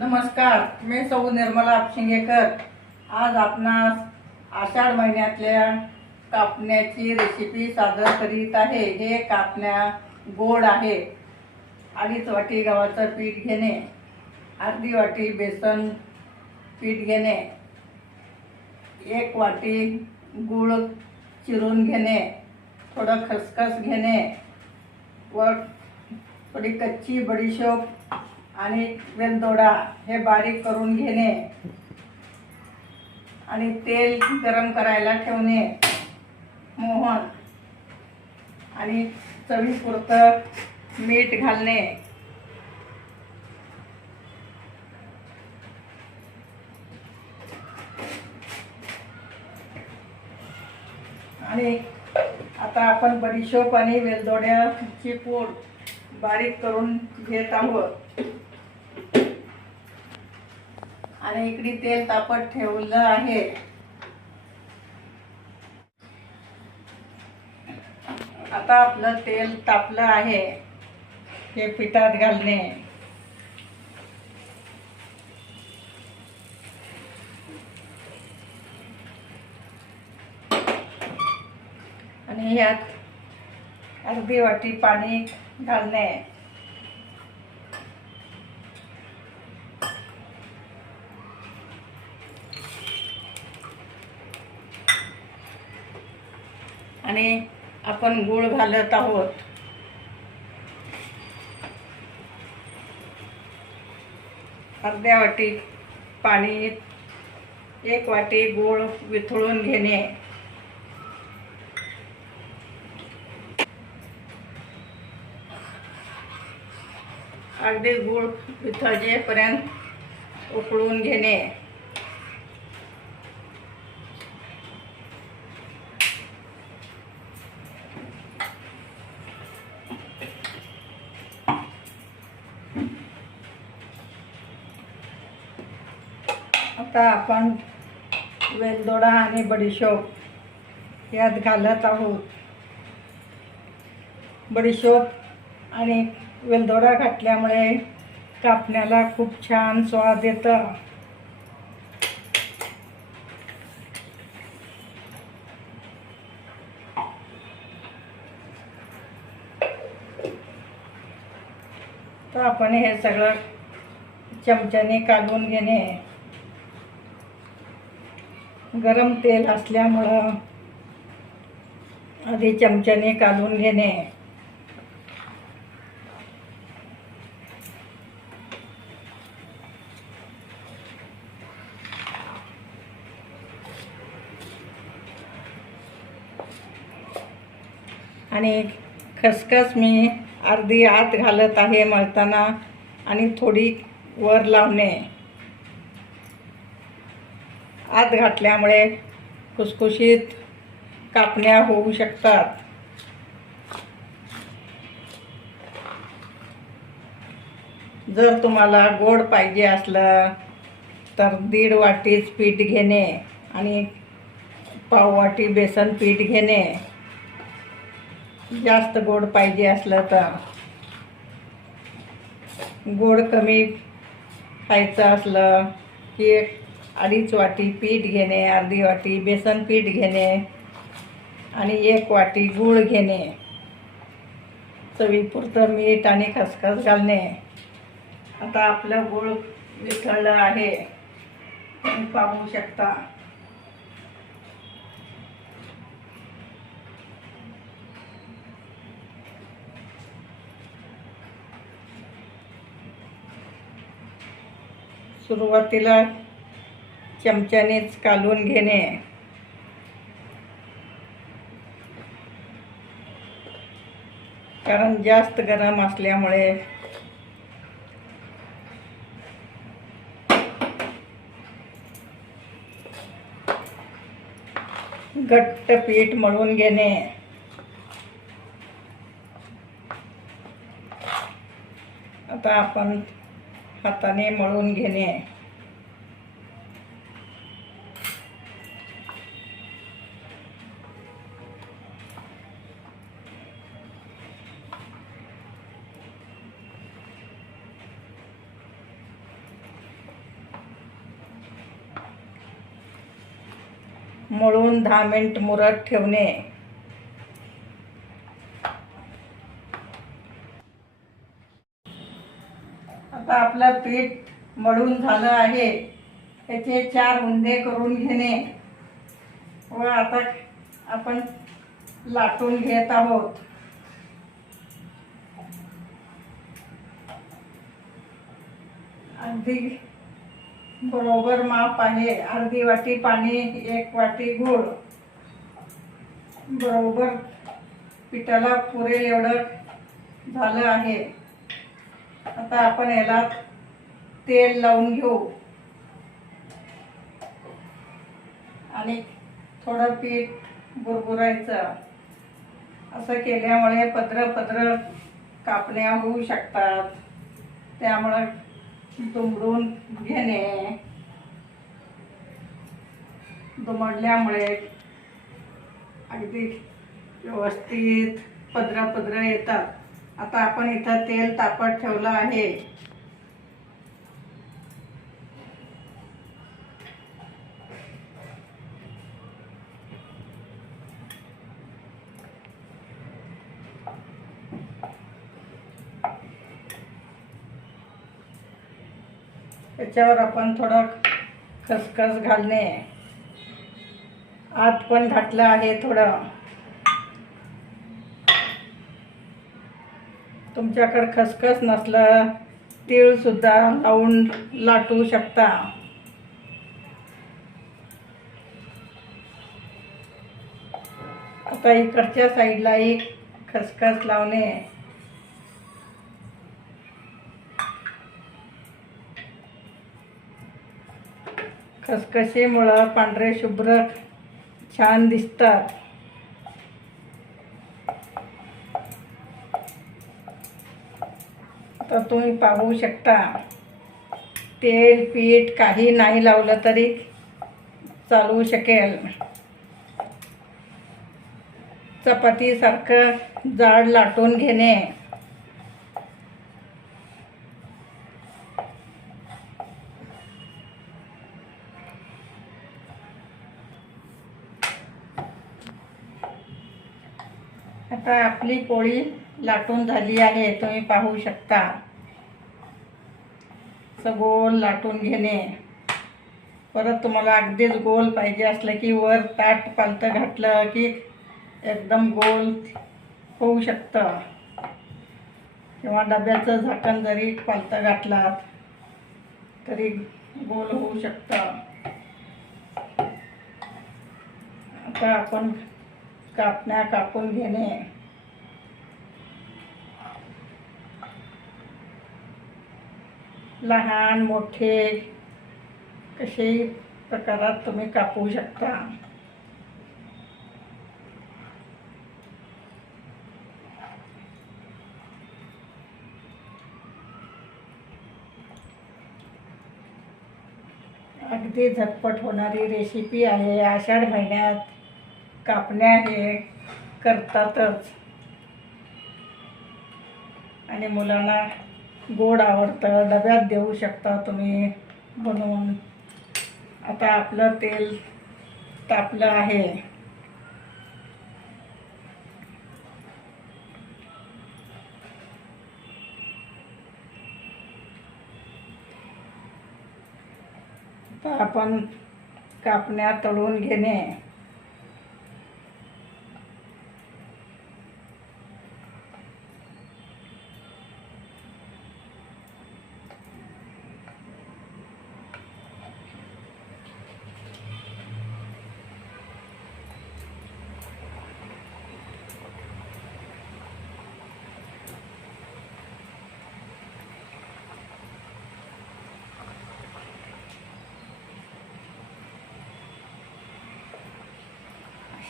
नमस्कार मी सौ निर्मला आपशिंगेकर आज आपणास आषाढ महिन्यातल्या कापण्याची रेसिपी सादर करीत आहे. हे कापण्या गोड आहे. अडीच वाटी गव्हाचं पीठ घेणे. अर्धी वाटी बेसन पीठ घेणे. एक वाटी गूळ चिरून घेणे. थोडं खसखस घेणे व थोडी कच्ची बडीशोप आणि वेलदोडा हे बारीक करून घेणे. आणि तेल गरम करायला ठेवणे. मोहन. आणि चवीपुरतं मीठ घालणे. आणि आता आपण बडीशोप आणि वेलदोड्याची पूड बारीक करून घेत आहोत. आणि इकडे तेल तापत ठेवलं आहे. आता आपलं तेल तापलं आहे हे पिठात घालणे. आणि ह्यात अर्धी वाटी पाणी घालणे आणि आपण गूळ घालत आहोत. अर्ध्या वाटी पाणी एक वाटी गूळ विथळून घेणे. अगदी गूळ विथळजेपर्यंत उकळून घेणे आता आपण वेलदोडा आणि बडीशोप यात घालत आहोत. बडीशोप आणि वेलदोडा घातल्यामुळे कापण्याला खूप छान स्वाद येतं. तर आपण हे सगळं चमच्याने काढून घेणे. गरम तेल असल्यामुळं आधी चमच्याने काढून घेणे. आणि खसखस मी अर्धी आत घालत आहे मळताना आणि थोडी वर लावणे. आत घातल्यामुळे खुसखुशीत कापण्या होऊ शकतात. जर तुम्हाला गोड पाहिजे असलं तर दीड वाटीच पीठ घेणे आणि पाव वाटी बेसन पीठ घेणे. जास्त गोड पाहिजे असलं तर. गोड कमी खायचं असलं की एक अडीच वाटी पीठ घेणे अर्धी वाटी बेसन पीठ घेणे आणि एक वाटी गूळ घेणे. चवीपुरतं मीठ आणि खसखस घालणे. आता आपलं गूळ विठळलं आहे. पाहू शकता. सुरुवातीला चमच्यानेच कालून घेणे. कारण जास्त गरम असल्यामुळे घट्ट पीठ मळून घेणे. आता आपण हाताने मळून घेणे. मळून दहा मिनिट मुरत ठेवणे. आता आपलं पीठ मळून झालं आहे. त्याचे चार उंदे करून घेणे. व आता आपण लाटून घेत आहोत. अगदी बरोबर माप आहे. अर्धी वाटी पाणी एक वाटी गूळ. बरोबर पिठाला पुरेल एवढं झालं आहे. आता आपण याला तेल लावून घेऊ. आणि थोडं पीठ बुरबुरायचं. असं केल्यामुळे पद्र पद्र कापण्या होऊ शकतात. त्यामुळं दुमडून घेणे. दुमडल्यामुळे अगदी व्यवस्थित पदरा पदरा येतात. आता आपण इथं तेल तापत ठेवलं आहे. त्याच्यावर आपण थोडं खसखस घालणे. आत पण घातलं आहे थोडं. तुमच्याकडे खसखस नसलं तीळ सुद्धा लावून लाटू शकता. आता इकडच्या साईडला एक खसखस लावणे. खसखशीमुळं पांढरे शुभ्र छान दिसतात. तर तुम्ही पाहू शकता तेल पीठ काही नाही लावलं तरी चालू शकेल. चपातीसारखं जाड लाटून घेणे. आता आपली पोळी लाटून झाली आहे तुम्ही पाहू शकता. असं गोल लाटून घेणे. परत तुम्हाला अगदीच गोल पाहिजे असलं की वर ताट पालतं घातलं की एकदम गोल होऊ शकतं. किंवा डब्याचं झाकण जरी पालतं घातलात तरी गोल होऊ शकतं. आता आपण कापण्या कापून घेणे. लहान मोठे कसेही प्रकारात तुम्ही कापू शकता. अगदी झटपट होणारी रेसिपी आहे. आषाढ महिन्यात कापण्या हे करतातच. आणि मुलांना गोड आवडतं डब्यात देऊ शकता तुम्ही बनवून. आता आपलं तेल तापलं आहे. आपण कापण्या तळून घेणे.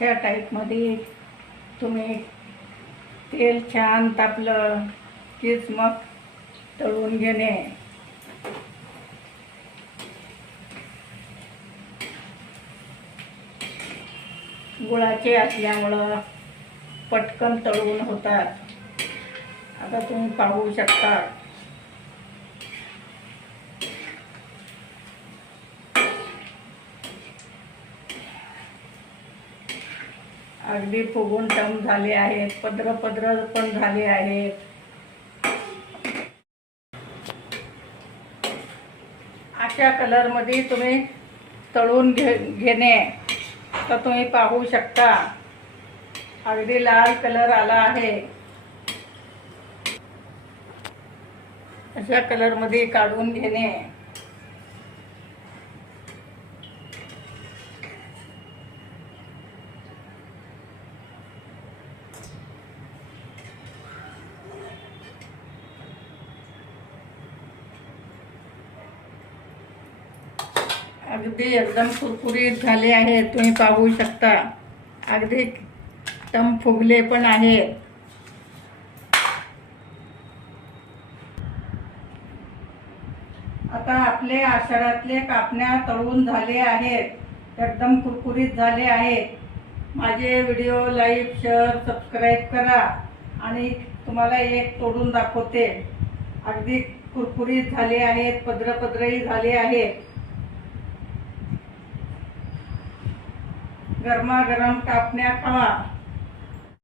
ह्या टाईपमध्ये तुम्ही तेल छान तापलं कीच मग तळून घेणे. गुळाचे असल्यामुळं पटकन तळून होतात. आता तुम्ही पाहू शकता. अगदी फुगून टम झाले आहेत पद्र पद्र पण झाले आहेत. अशा कलरमध्ये तुम्ही तळून घे घेणे तर तुम्ही पाहू शकता. अगदी लाल कलर आला आहे. अशा कलरमध्ये काढून घेणे. अगदी एकदम कुरकुरीत झाले आहेत तुम्ही पाहू शकता. अगदी टम फुगले पण आहेत आता आपले आषाढातले कापण्या तळून झाले आहेत. एकदम कुरकुरीत झाले आहेत. माझे व्हिडिओ लाईक शेअर सबस्क्राईब करा आणि तुम्हाला एक तोडून दाखवते. अगदी कुरकुरीत झाले आहेत पद्रपद्रही झाले आहेत. गरमागरम कापण्या खावा.